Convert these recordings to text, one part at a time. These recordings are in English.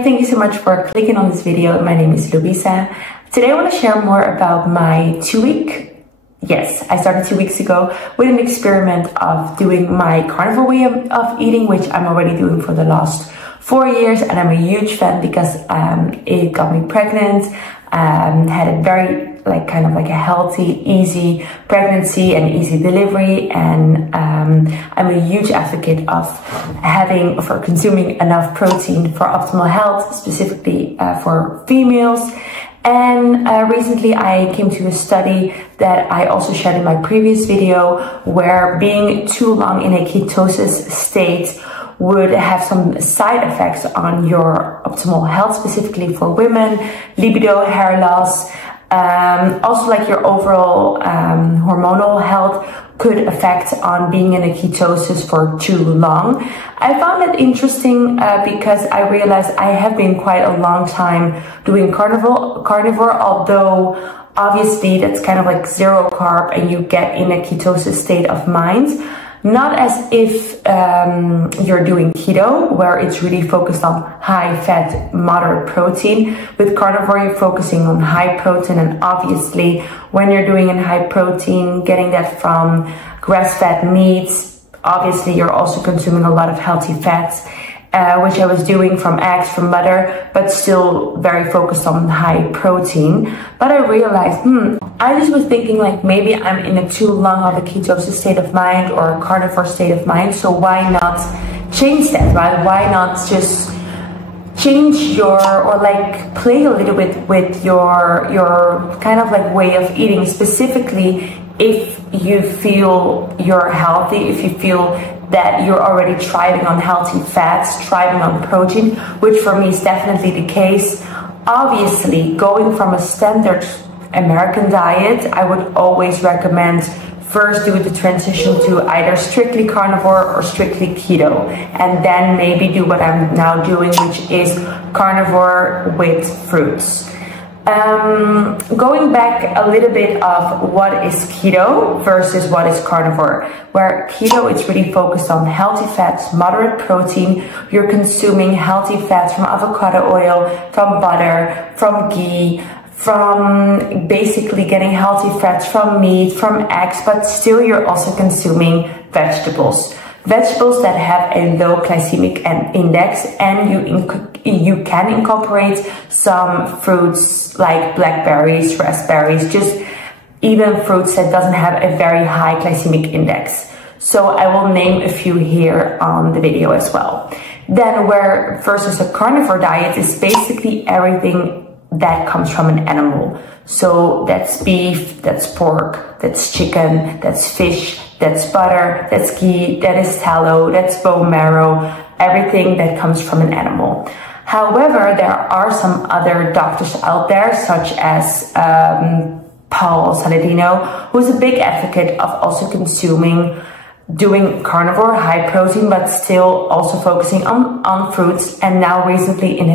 Hi, thank you so much for clicking on this video. My name is Louisa. Today I want to share more about my 2-week, yes, I started 2 weeks ago with an experiment of doing my carnivore way of eating, which I'm already doing for the last 4 years, and I'm a huge fan because it got me pregnant, had a very kind of a healthy, easy pregnancy and easy delivery, and I'm a huge advocate of consuming enough protein for optimal health, specifically for females. And recently I came to a study that I also shared in my previous video, where being too long in a ketosis state would have some side effects on your optimal health, specifically for women, libido, hair loss, also your overall hormonal health could affect on being in a ketosis for too long. I found it interesting because I realized I have been quite a long time doing carnivore, although obviously that's kind of zero carb and you get in a ketosis state of mind. Not as if you're doing keto, where it's really focused on high fat, moderate protein. With carnivore, you're focusing on high protein, and obviously when you're doing in high protein, getting that from grass-fed meats, obviously you're also consuming a lot of healthy fats, which I was doing from eggs, from butter, but still very focused on high protein. But I realized, I just was thinking maybe I'm in a too long of a ketosis state of mind or a carnivore state of mind, so why not change that, right? Why not just change play a little bit with your kind of way of eating, specifically if you feel you're healthy, if you feel that you're already thriving on healthy fats, thriving on protein, which for me is definitely the case. Obviously, going from a standard American diet, I would always recommend first do the transition to either strictly carnivore or strictly keto, and then maybe do what I'm now doing, which is carnivore with fruits. Going back a little bit of what is keto versus what is carnivore, where keto is really focused on healthy fats, moderate protein. You're consuming healthy fats from avocado oil, from butter, from ghee, from basically getting healthy fats from meat, from eggs, but still you're also consuming vegetables. Vegetables that have a low glycemic index, and you can incorporate some fruits like blackberries, raspberries, just even fruits that doesn't have a very high glycemic index. So I will name a few here on the video as well. Then where versus a carnivore diet is basically everything that comes from an animal. So that's beef, that's pork, that's chicken, that's fish, that's butter, that's ghee, that is tallow, that's bone marrow, everything that comes from an animal. However, there are some other doctors out there, such as Paul Sadino, who's a big advocate of also doing carnivore, high protein, but still also focusing on fruits. And now recently in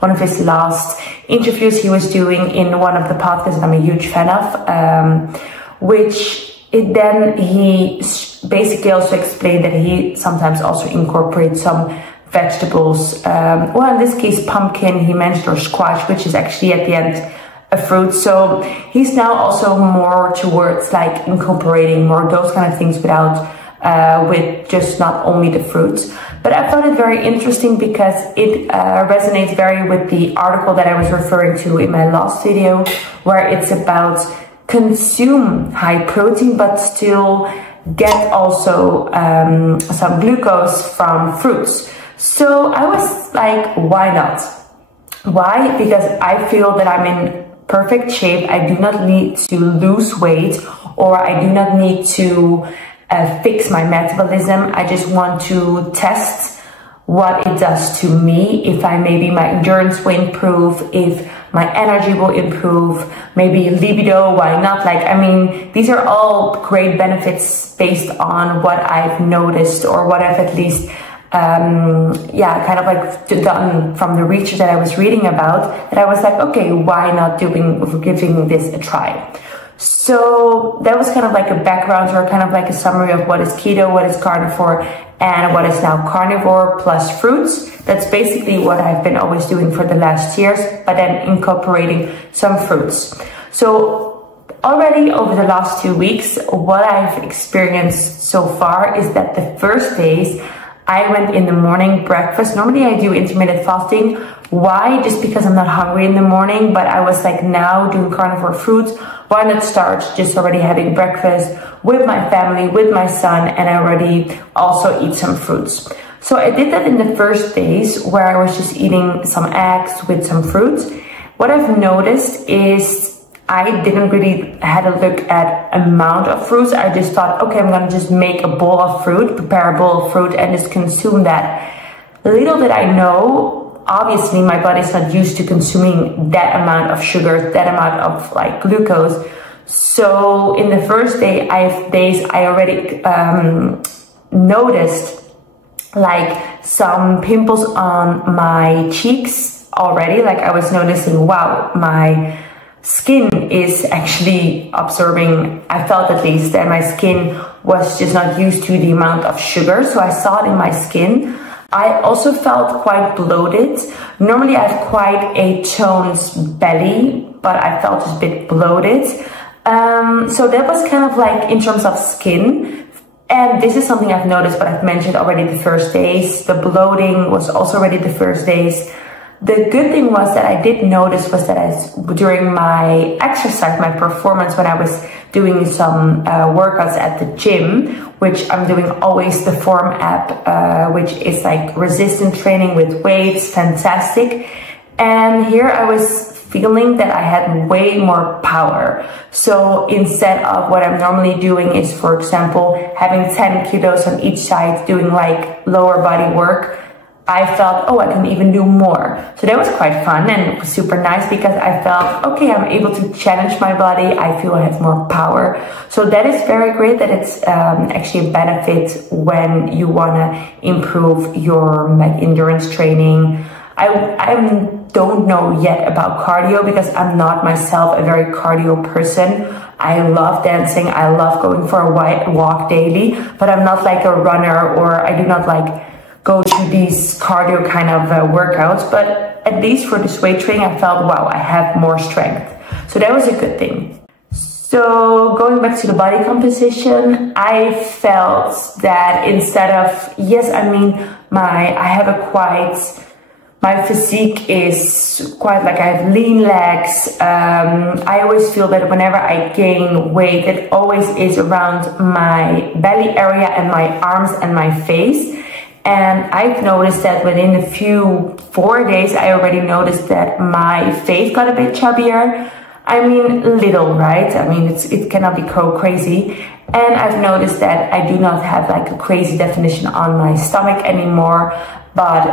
one of his last interviews he was doing in one of the podcasts that I'm a huge fan of, he basically also explained that he sometimes also incorporates some vegetables, well in this case pumpkin he mentioned, or squash, which is actually at the end a fruit. So he's now also more towards incorporating more those kind of things with just not only the fruits. But I found it very interesting because it resonates very with the article that I was referring to in my last video, where it's about consume high protein but still get also some glucose from fruits. So I was like, why not? Why? Because I feel that I'm in perfect shape. I do not need to lose weight, or I do not need to fix my metabolism. I just want to test what it does to me, if maybe my endurance will improve, if my energy will improve, maybe libido, why not? These are all great benefits based on what I've noticed, or what I've at least done from the research that I was reading about, that I was like, okay, why not giving this a try? So that was kind of like a background or kind of like a summary of what is keto, what is carnivore, and what is now carnivore plus fruits. That's basically what I've been always doing for the last years, but then incorporating some fruits. So already over the last 2 weeks, what I've experienced so far is that the first days I went in the morning breakfast. Normally I do intermittent fasting. Why? Just because I'm not hungry in the morning, but I was like now doing carnivore fruits. Why not start just already having breakfast with my family, with my son, and I already also eat some fruits. So I did that in the first days where I was just eating some eggs with some fruits. What I've noticed is I didn't really had a look at amount of fruits. I just thought, okay, I'm gonna just make a bowl of fruit, prepare a bowl of fruit and just consume that. Little did I know, obviously my body's not used to consuming that amount of sugar, that amount of like glucose. So in the first days I already noticed like some pimples on my cheeks already. Like I was noticing, wow, my skin is actually absorbing, I felt at least that my skin was just not used to the amount of sugar. So I saw it in my skin. I also felt quite bloated. Normally I have quite a toned belly, but I felt just a bit bloated. So that was kind of like in terms of skin. And this is something I've noticed, but I've mentioned already the first days. The bloating was also already the first days. The good thing was that I did notice was that during my exercise, my performance, when I was doing some workouts at the gym, which I'm doing always the Form app, which is like resistance training with weights, fantastic. And here I was feeling that I had way more power. So instead of what I'm normally doing is, for example, having 10 kilos on each side, doing like lower body work, I felt, oh, I can even do more. So that was quite fun and it was super nice because I felt, okay, I'm able to challenge my body. I feel I have more power. So that is very great that it's actually a benefit when you want to improve your endurance training. I don't know yet about cardio because I'm not myself a very cardio person. I love dancing. I love going for a walk daily, but I'm not like a runner, or I do not like go to these cardio kind of workouts. But at least for this weight training, I felt, wow, I have more strength. So that was a good thing. So going back to the body composition, I felt that instead of, yes, I mean, my physique is quite like, I have lean legs. I always feel that whenever I gain weight, it always is around my belly area and my arms and my face. And I've noticed that within a few 4 days, I already noticed that my face got a bit chubbier. I mean, little, right? I mean, it cannot be crazy. And I've noticed that I do not have like a crazy definition on my stomach anymore, but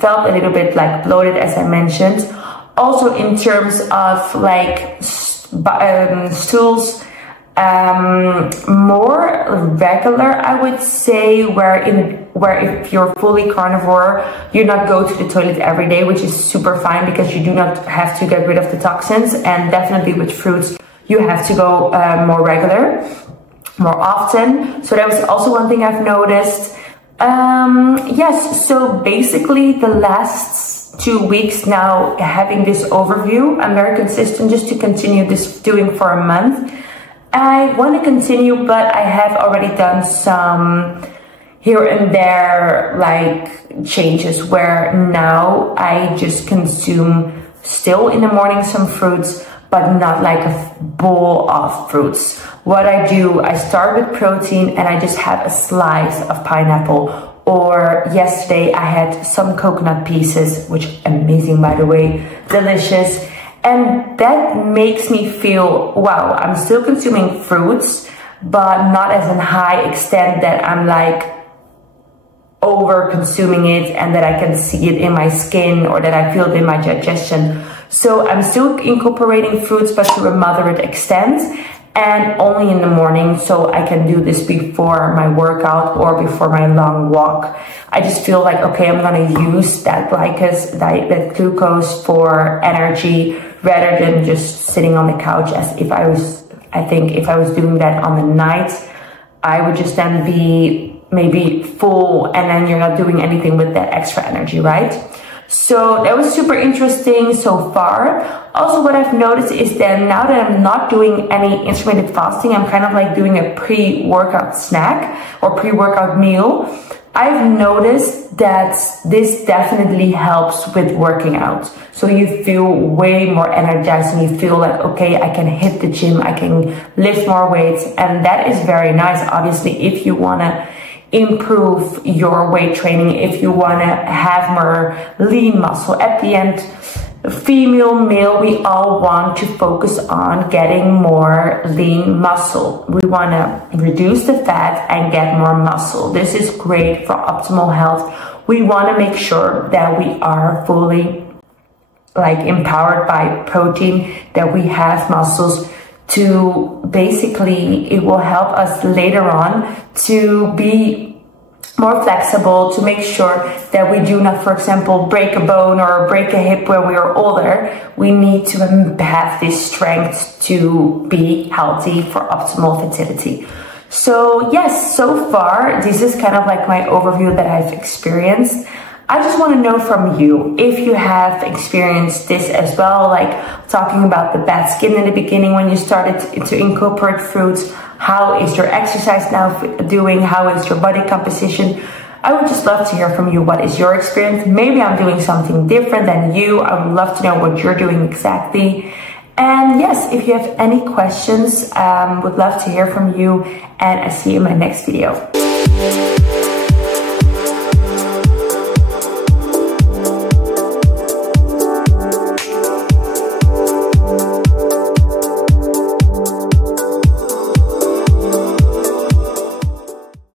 felt a little bit like bloated, as I mentioned. Also in terms of like stools, more regular, I would say, where if you're fully carnivore, you not go to the toilet every day, which is super fine because you do not have to get rid of the toxins. And definitely with fruits, you have to go more regular, more often. So that was also one thing I've noticed. Yes, so basically the last 2 weeks now, having this overview, I'm very consistent just to continue this doing for a month. I want to continue, but I have already done some here and there like changes where now I just consume still in the morning some fruits, but not like a bowl of fruits. What I do, I start with protein and I just have a slice of pineapple. Or yesterday I had some coconut pieces, which amazing, by the way, delicious. And that makes me feel, wow, I'm still consuming fruits, but not as a high extent that I'm like over consuming it and that I can see it in my skin or that I feel it in my digestion. So I'm still incorporating fruits, but to a moderate extent. and only in the morning, so I can do this before my workout or before my long walk. I just feel like, okay, I'm gonna use that glucose for energy rather than just sitting on the couch as if I think if I was doing that on the night, I would just then be maybe full and then you're not doing anything with that extra energy, right? So that was super interesting so far. Also, what I've noticed is that now that I'm not doing any intermittent fasting, I'm kind of like doing a pre-workout snack or pre-workout meal. I've noticed that this definitely helps with working out. So you feel way more energized and you feel like, okay, I can hit the gym, I can lift more weights. And that is very nice, obviously, if you want to improve your weight training, if you want to have more lean muscle. At the end, female, male, we all want to focus on getting more lean muscle. We want to reduce the fat and get more muscle. This is great for optimal health. We want to make sure that we are fully empowered by protein, that we have muscles to basically, it will help us later on to be more flexible, to make sure that we do not, for example, break a bone or break a hip when we are older. We need to have this strength to be healthy for optimal fertility. So yes, so far, this is kind of like my overview that I've experienced. I just want to know from you if you have experienced this as well, like talking about the bad skin in the beginning when you started to incorporate fruits. How is your exercise now doing? How is your body composition? I would just love to hear from you. What is your experience? Maybe I'm doing something different than you. I would love to know what you're doing exactly. And yes, if you have any questions, would love to hear from you. And I see you in my next video.